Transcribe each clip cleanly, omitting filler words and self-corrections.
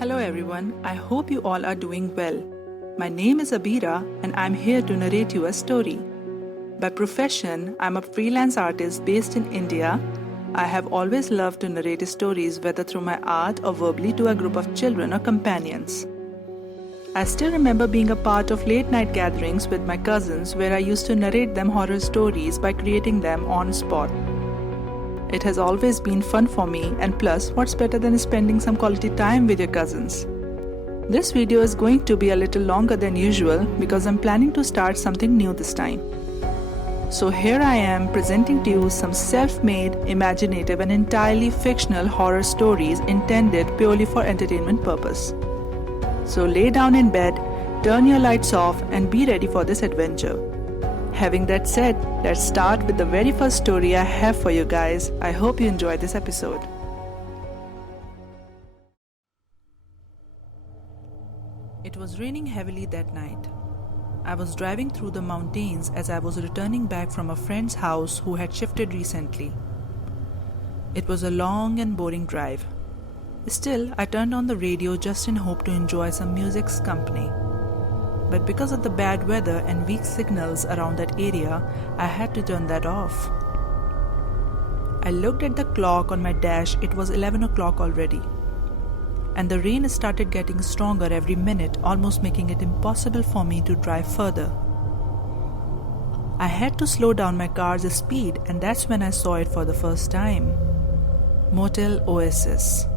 Hello everyone, I hope you all are doing well. My name is Abeera and I'm here to narrate you a story. By profession, I'm a freelance artist based in India. I have always loved to narrate stories whether through my art or verbally to a group of children or companions. I still remember being a part of late night gatherings with my cousins where I used to narrate them horror stories by creating them on spot. It has always been fun for me, and plus, what's better than spending some quality time with your cousins? This video is going to be a little longer than usual because I'm planning to start something new this time. So here I am presenting to you some self-made, imaginative and entirely fictional horror stories intended purely for entertainment purpose. So lay down in bed, turn your lights off and be ready for this adventure. Having that said, let's start with the very first story I have for you guys. I hope you enjoy this episode. It was raining heavily that night. I was driving through the mountains as I was returning back from a friend's house who had shifted recently. It was a long and boring drive. Still, I turned on the radio just in hope to enjoy some music's company. But because of the bad weather and weak signals around that area, I had to turn that off. I looked at the clock on my dash. It was 11 o'clock already. And the rain started getting stronger every minute, almost making it impossible for me to drive further. I had to slow down my car's speed, and that's when I saw it for the first time. Motel Oasis.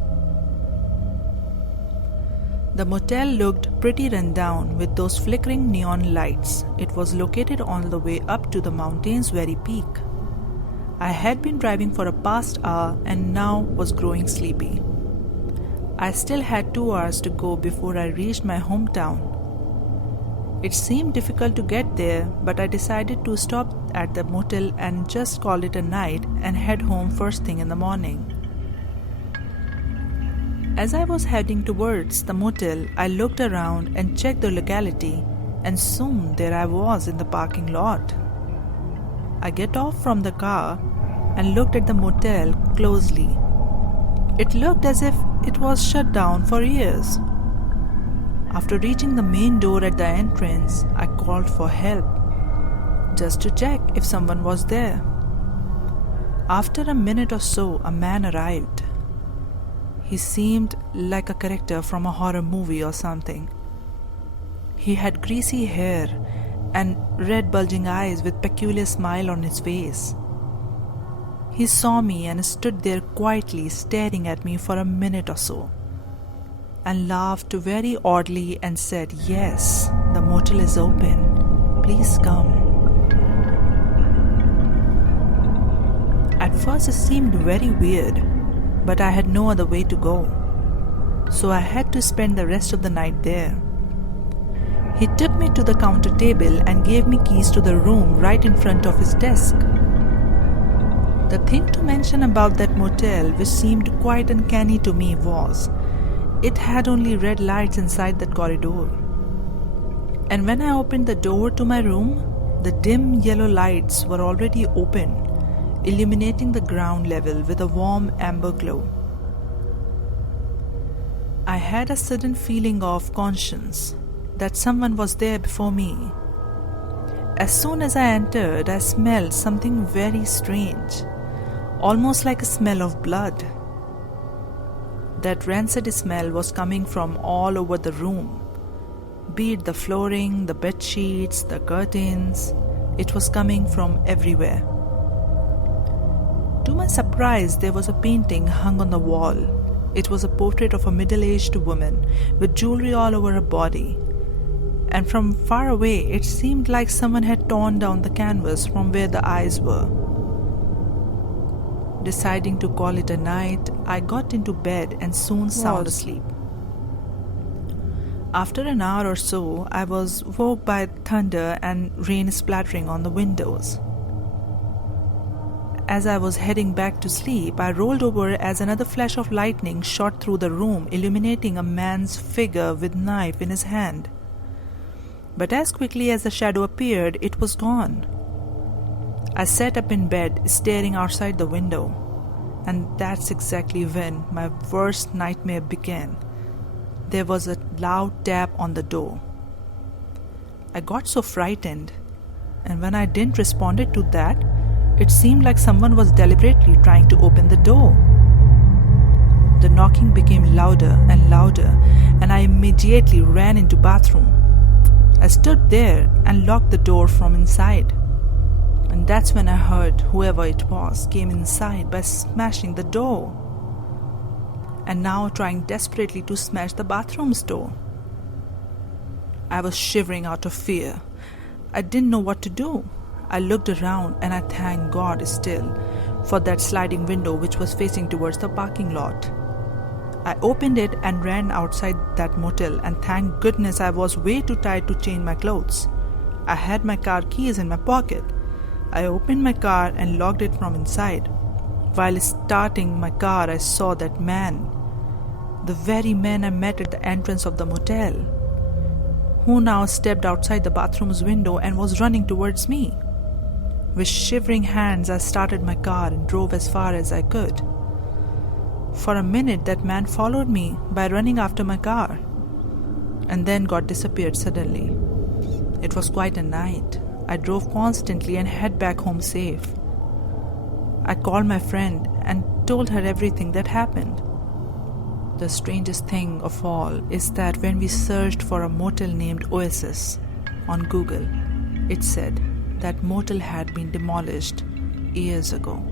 The motel looked pretty run down with those flickering neon lights. It was located on the way up to the mountain's very peak. I had been driving for a past hour and now was growing sleepy. I still had 2 hours to go before I reached my hometown. It seemed difficult to get there, but I decided to stop at the motel and just call it a night and head home first thing in the morning. As I was heading towards the motel, I looked around and checked the locality, and soon there I was in the parking lot. I get off from the car and looked at the motel closely. It looked as if it was shut down for years. After reaching the main door at the entrance, I called for help, just to check if someone was there. After a minute or so, a man arrived. He seemed like a character from a horror movie or something. He had greasy hair and red bulging eyes with peculiar smile on his face. He saw me and stood there quietly staring at me for a minute or so, and laughed very oddly and said, "Yes, the motel is open. Please come." At first it seemed very weird, but I had no other way to go, so I had to spend the rest of the night there. He took me to the counter table and gave me keys to the room right in front of his desk. The thing to mention about that motel, which seemed quite uncanny to me, was it had only red lights inside that corridor. And when I opened the door to my room, the dim yellow lights were already open, illuminating the ground level with a warm amber glow. I had a sudden feeling of conscience that someone was there before me. As soon as I entered, I smelled something very strange, almost like a smell of blood. That rancid smell was coming from all over the room, be it the flooring, the bed sheets, the curtains. It was coming from everywhere. To my surprise, there was a painting hung on the wall. It was a portrait of a middle-aged woman with jewelry all over her body. And from far away, it seemed like someone had torn down the canvas from where the eyes were. Deciding to call it a night, I got into bed and soon sound asleep. After an hour or so, I was woke by thunder and rain splattering on the windows. As I was heading back to sleep, I rolled over as another flash of lightning shot through the room, illuminating a man's figure with a knife in his hand. But as quickly as the shadow appeared, it was gone. I sat up in bed, staring outside the window, and that's exactly when my worst nightmare began. there was a loud tap on the door. I got so frightened, and when I didn't respond to that, it seemed like someone was deliberately trying to open the door. The knocking became louder and louder, and I immediately ran into the bathroom. I stood there and locked the door from inside. And that's when I heard whoever it was came inside by smashing the door, and now trying desperately to smash the bathroom's door. I was shivering out of fear. I didn't know what to do. I looked around and I thanked God still for that sliding window which was facing towards the parking lot. I opened it and ran outside that motel, and thank goodness I was way too tired to change my clothes. I had my car keys in my pocket. I opened my car and locked it from inside. While starting my car, I saw that man, the very man I met at the entrance of the motel, who now stepped outside the bathroom's window and was running towards me. With shivering hands, I started my car and drove as far as I could. For a minute, that man followed me by running after my car, and then disappeared suddenly. It was quite a night. I drove constantly and head back home safe. I called my friend and told her everything that happened. The strangest thing of all is that when we searched for a motel named Oasis on Google, it said that motel had been demolished years ago.